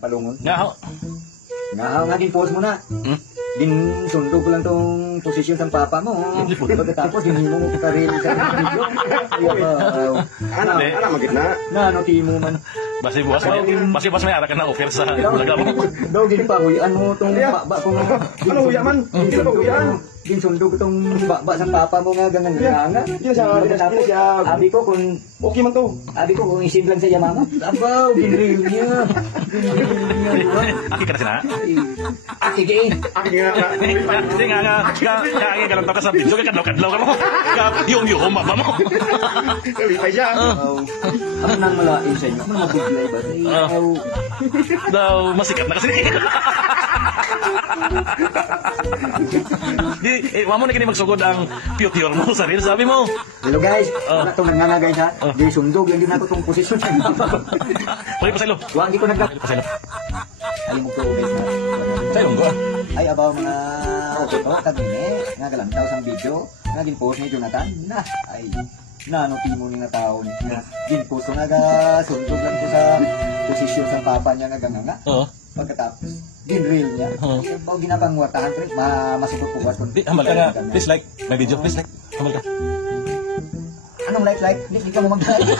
palungon. Nga ho. Nga din post mo na. Din sundo ko lang tong posisyon ng papa mo. Pagkatapos din mo karil sa video. Ana magitna. Na ano ti mo man. Basi buwas may ara ka na offer sa laga mo. Daw din pa huyan mo tong baba ko. Ano huyan man? Hindi pa huyan. Din sundo ko tong baba sa papa mo nga gangan nga. Yan siya. Abi ko kung Okay man to. abi ko kung isip lang sa mama. Abaw ginril niya. Aki ka na sina. Aki gay. Akin nga. Hindi nga kaya ganun ka sa video ka kadlaw ka mo. Yung mama mo. Lipay siya. Ano nang malain sa inyo? Ano mabuglay ba? Daw masikat na kasi. Di, mamo na kini magsugod ang pure mo sa reel, sabi mo. Hello guys, wala itong nga guys ha. Di sundog, hindi na itong posisyon. Pwede pasaylo. Huwag ko nagdap. Pasaylo. Alim mo ko guys na. Saylo ko. Ay abaw mga oto, kagine, nga galantaw sang video, nga ginpost ni Jonathan. Na, ay, na ano timo ni nga tao ni. Ginpost ko nga ga, sundog lang ko sa posisyon sa papa niya nga ganga. Oo. Pagkatapos, ginreel niya. Bago ginabang watahan ko, masukot ko wat. Hamal ka nga. Please like my video. Please like. Hamal ka. Anong like? Hindi ka mo mag-like.